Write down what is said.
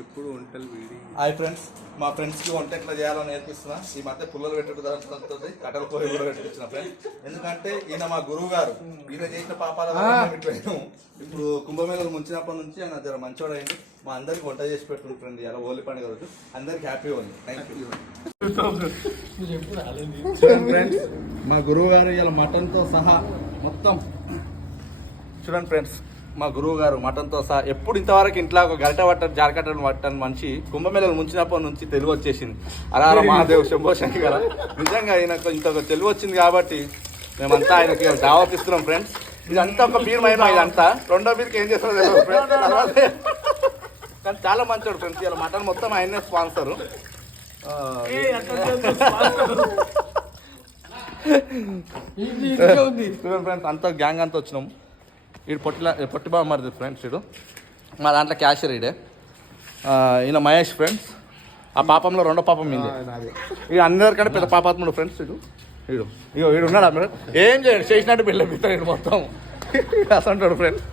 ఎప్పుడు వంటలు వీడి. హాయ్ ఫ్రెండ్స్, మా ఫ్రెండ్స్కి వంట ఎట్లా చేయాలో నేర్పిస్తున్నా. ఈ మధ్య పుల్లలు పెట్టడం జరుగుతుంది, కట్టెల పొయ్యి కూడా పెట్టించిన ఫ్రెండ్స్. ఎందుకంటే ఈయన మా గురువు గారు, ఈయన చేసిన పాపాల ఇప్పుడు కుంభమేళలు ముంచినప్పటి నుంచి ఆయన జర మంచోడు అయింది. మా అందరికి వంట చేసి పెట్టుకుంటు ఫ్రెండ్. ఇలా హోలీ పండుగ రోజు అందరికి happy Holi. Thank you friends. మా గురువు గారు ఇలా మటన్తో సహా మొత్తం చూడండి ఫ్రెండ్స్. మా గురువు గారు మటన్తో సహా ఎప్పుడు ఇంతవరకు ఇంట్లో ఒక గరిట పట్టని జారకట్టని పట్టని మనిషి కుంభమేళలు ముంచినప్పటి నుంచి తెలుగు వచ్చేసింది. అలా మహాదేవ్ శంభో శంకర. నిజంగా ఆయనకు ఇంత తెలుగు వచ్చింది కాబట్టి మేమంతా ఆయనకి దావతిస్తున్నాం ఫ్రెండ్స్. ఇదంతా ఒక బీర్ మహిమ. ఇదంతా రెండో బీర్కి ఏం చేస్తారో తెలియదు ఫ్రెండ్స్. కానీ చాలా మంచోడు ఫ్రెండ్స్. ఇలా మటన్ మొత్తం ఆయనే స్పాన్సరు. ఫ్రెండ్స్ అంతా గ్యాంగ్ అంతా వచ్చినాం. వీడు పొట్టి బాబు మరిది ఫ్రెండ్స్. వీడు మా దాంట్లో క్యాషియర్. ఈడే ఈయన మహేష్ ఫ్రెండ్స్. ఆ పాపంలో రెండో పాపం మీది. ఇక అందరికంటే పెద్ద పాపాత్ముడు ఫ్రెండ్స్. వీడు ఉన్నాడు. ఏం చేయండి చేసినట్టు బిల్లు మొత్తం అసంటాడు ఫ్రెండ్స్.